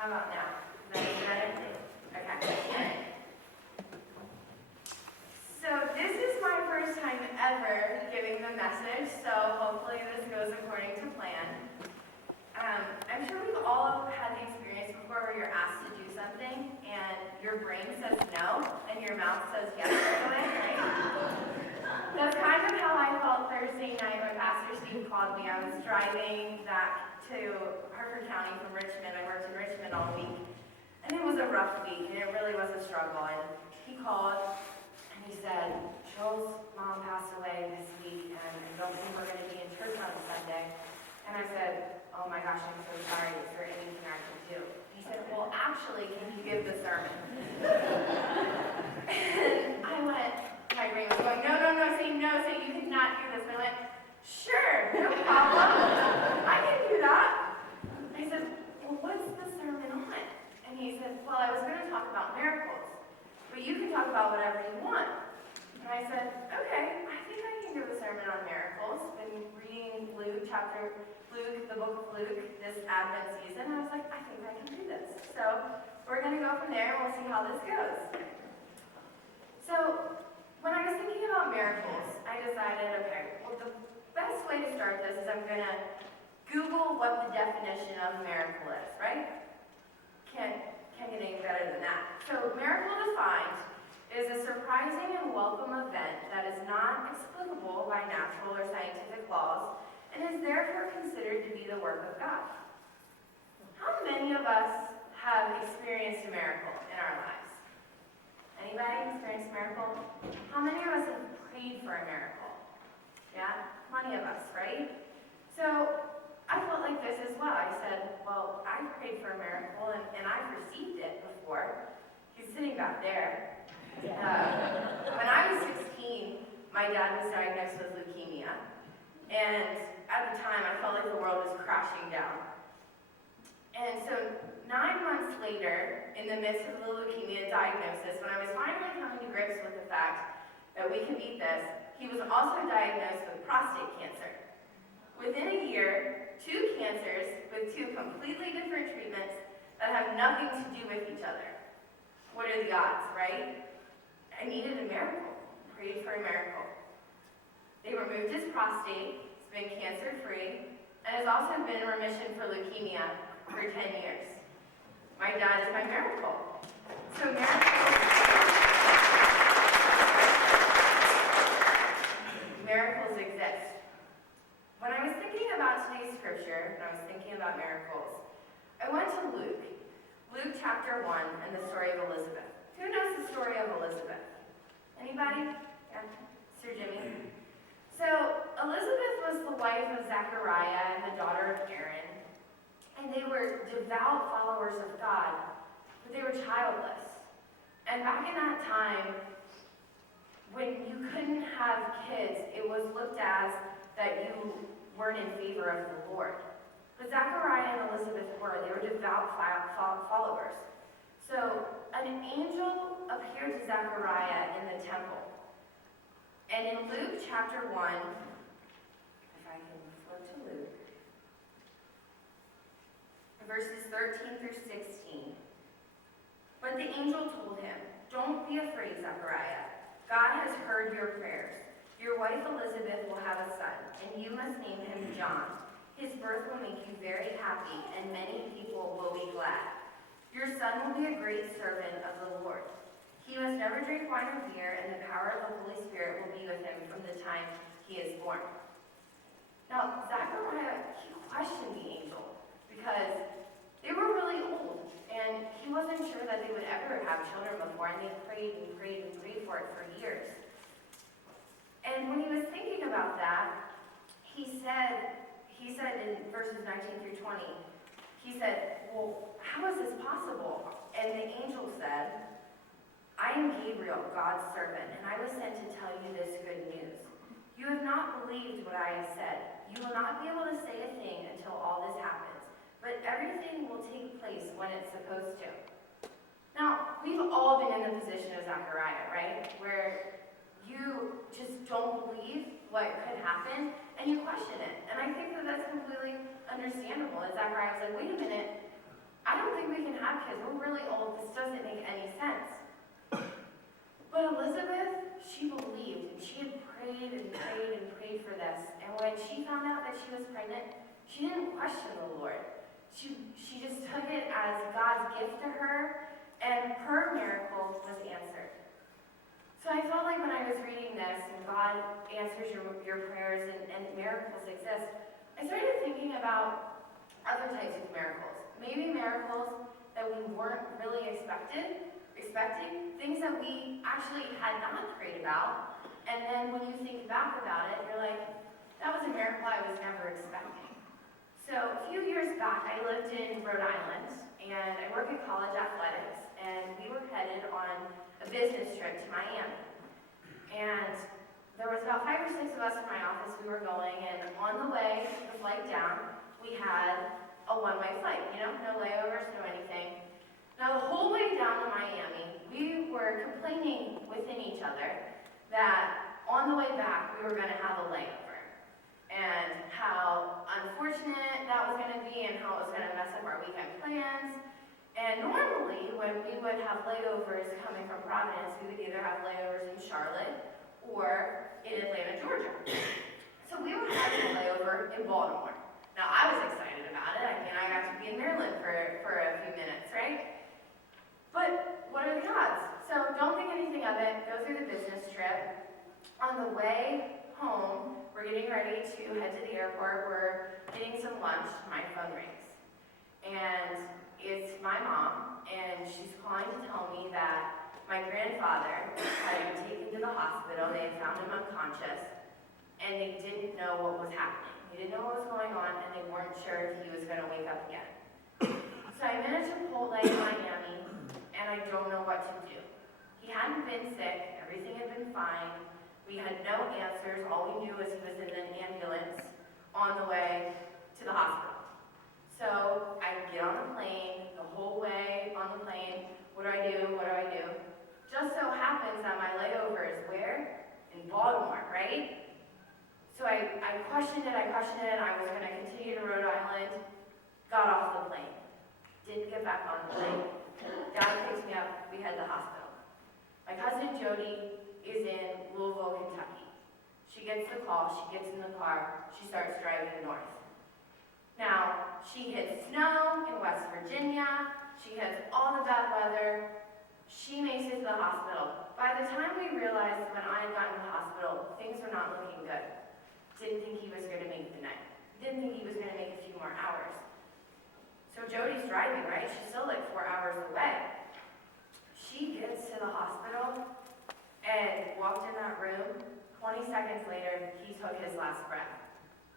How about now? Is that better? Okay. So this is my first time ever giving the message, so hopefully this goes according to plan. I'm sure we've all had the experience before where you're asked to do something and your brain says no and your mouth says yes right away, right? That's kind of how I felt Thursday night when Pastor Steve called me. I was driving back to Harford County from Richmond. I worked in Richmond all week. And it was a rough week, and it really was a struggle. And he called, and he said, Joel's mom passed away this week, and I don't think we're going to be in church on Sunday. And I said, oh my gosh, I'm so sorry. Is there anything I can do? He said, well, actually, can you give the sermon? And I went, my brain was going, no, say you cannot do this. And I went, sure, no problem. I can do that. I said, well, what's the sermon on? And he said, well, I was going to talk about miracles, but you can talk about whatever you want. And I said, okay, I think I can give a sermon on miracles. Been reading Luke, the book of Luke, this Advent season. And I was like, I think I can do this. So we're going to go from there and we'll see how this goes. So when I was thinking about miracles, I decided, okay, well, the best way to start this is I'm going to Google what the definition of miracle is, right? Can't get any better than that. So miracle defined is a surprising and welcome event that is not explicable by natural or scientific laws and is therefore considered to be the work of God. How many of us have experienced a miracle in our lives? Anybody experienced a miracle? How many of us have prayed for a miracle? Yeah, plenty of us, right? So I felt like this as well. I said, well, I prayed for a miracle and I've received it before. He's sitting back there. When I was 16, my dad was diagnosed with leukemia. And at the time, I felt like the world was crashing down. And so 9 months later, in the midst of the leukemia diagnosis, when I was finally coming to grips with the fact that we can beat this, he was also diagnosed with prostate cancer. Within a year, 2 cancers with 2 completely different treatments that have nothing to do with each other. What are the odds, right? I needed a miracle. Prayed for a miracle. They removed his prostate. He's been cancer-free and has also been in remission for leukemia for 10 years. My dad is my miracle. So miracles exist. When I was thinking about today's scripture, and I was thinking about miracles, I went to Luke chapter 1, and the story of Elizabeth. Who knows the story of Elizabeth? Anybody? Yeah, Sir Jimmy. So Elizabeth was the wife of Zechariah and the daughter of Aaron, and they were devout followers of God, but they were childless. And back in that time, when you couldn't have kids, it was looked as that you weren't in favor of the Lord. But Zechariah and Elizabeth were. They were devout followers. So an angel appeared to Zechariah in the temple. And in Luke chapter 1, if I can flip to Luke, verses 13 through 16. But the angel told him, don't be afraid, Zechariah. God has heard your prayers. Your wife Elizabeth will have a son, and you must name him John. His birth will make you very happy, and many people will be glad. Your son will be a great servant of the Lord. He must never drink wine or beer, and the power of the Holy Spirit will be with him from the time he is born. Now, Zechariah, he questioned the angel because they were really old, and he wasn't sure that they would ever have children before, and they prayed and prayed and prayed for it for years. And when he was thinking about that, he said in verses 19 through 20, he said, well, how is this possible? And the angel said, I am Gabriel, God's servant, and I was sent to tell you this good news. You have not believed what I have said. You will not be able to say a thing until all this happens, but everything will take place when it's supposed to. Now, we've all been in the position of Zechariah, right? Where you just don't believe what could happen, and you question it. And I think that that's completely understandable. And Zechariah was like, wait a minute, I don't think we can didn't make any sense. But Elizabeth, she believed, and she had prayed and prayed and prayed for this. And when she found out that she was pregnant, she didn't question the Lord. She just took it as God's gift to her, and her miracle was answered. So I felt like when I was reading this, and God answers your prayers and miracles exist, I started thinking about other types of miracles. Maybe miracles that we weren't really expecting, things that we actually had not prayed about, and then when you think back about it, you're like, that was a miracle I was never expecting. So a few years back, I lived in Rhode Island, and I work in college athletics, and we were headed on a business trip to Miami. And there was about 5 or 6 of us from my office we were going, and on the way, the flight down, we had a one-way flight, no layovers, no anything. Now the whole way down to Miami, we were complaining within each other that on the way back, we were gonna have a layover. And how unfortunate that was gonna be and how it was gonna mess up our weekend plans. And normally, when we would have layovers coming from Providence, we would either have layovers in Charlotte or in Atlanta, Georgia. So we were having a layover in Baltimore. Now, I was excited about it. I mean, I got to be in Maryland for a few minutes, right? But what are the odds? So don't think anything of it. Go through the business trip. On the way home, we're getting ready to head to the airport. We're getting some lunch. My phone rings. And it's my mom, and she's calling to tell me that my grandfather had been taken to the hospital. They had found him unconscious, and they didn't know what was happening. They didn't know what was going on, and they weren't sure if he was going to wake up again. So I'm in a Chipotle in Miami, and I don't know what to do. He hadn't been sick. Everything had been fine. We had no answers. All we knew was he was in an ambulance on the way to the hospital. So I get on the plane, the whole way on the plane. What do I do? What do I do? Just so happens that my layover is where? In Baltimore, right? So I questioned it. I was going to continue to Rhode Island. Got off the plane. Didn't get back on the plane. Dad picks me up. We head to the hospital. My cousin Jody is in Louisville, Kentucky. She gets the call. She gets in the car. She starts driving north. Now, she hits snow in West Virginia. She hits all the bad weather. She makes it to the hospital. By the time we realized when I had gotten to the hospital, things were not looking good. Didn't think he was going to make the night. Didn't think he was going to make a few more hours. So Jody's driving, right? She's still like 4 hours away. She gets to the hospital and walked in that room. 20 seconds later, he took his last breath.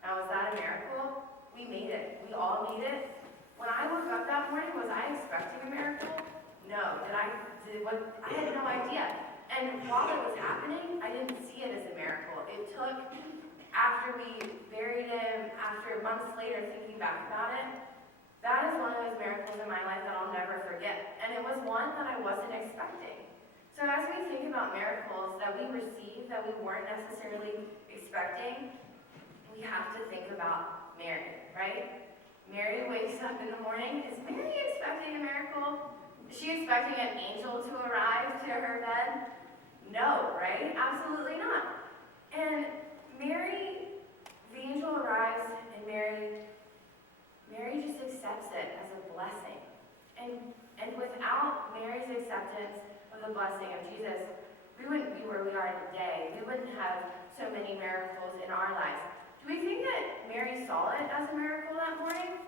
Now, was that a miracle? We made it. We all made it. When I woke up that morning, was I expecting a miracle? No. I had no idea. And while it was happening, I didn't see it as a miracle. It took, after we buried him, after months later thinking back about it, that is one of those miracles in my life that I'll never forget. And it was one that I wasn't expecting. So as we think about miracles that we receive that we weren't necessarily expecting, we have to think about Mary, right? Mary wakes up in the morning. Is Mary expecting a miracle? Is she expecting an angel to arrive to her bed? No, right? Absolutely not. And Mary, the angel arrives, and Mary just accepts it as a blessing. And without Mary's acceptance of the blessing of Jesus, we wouldn't be where we are today. We wouldn't have so many miracles in our lives. Do we think that Mary saw it as a miracle that morning?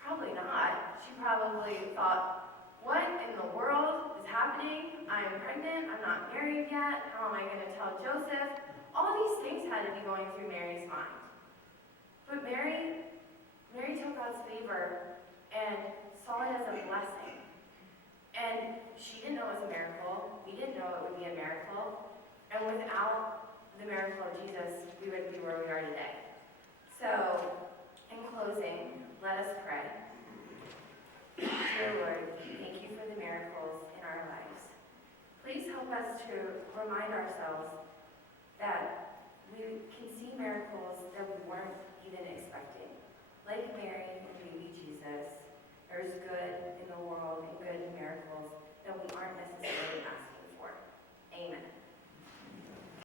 Probably not. She probably thought, what in the world is happening? I'm pregnant. I'm not married yet. How am I going to tell Joseph? All these things had to be going through Mary's mind. But Mary took God's favor and saw it as a blessing. And she didn't know it was a miracle. We didn't know it would be a miracle. And without the miracle of Jesus, we wouldn't be where we are today. So, in closing, let us pray. Dear Lord, thank you for the miracles in our lives. Please help us to remind ourselves that we can see miracles that we weren't even expecting. Like Mary and baby Jesus, there's good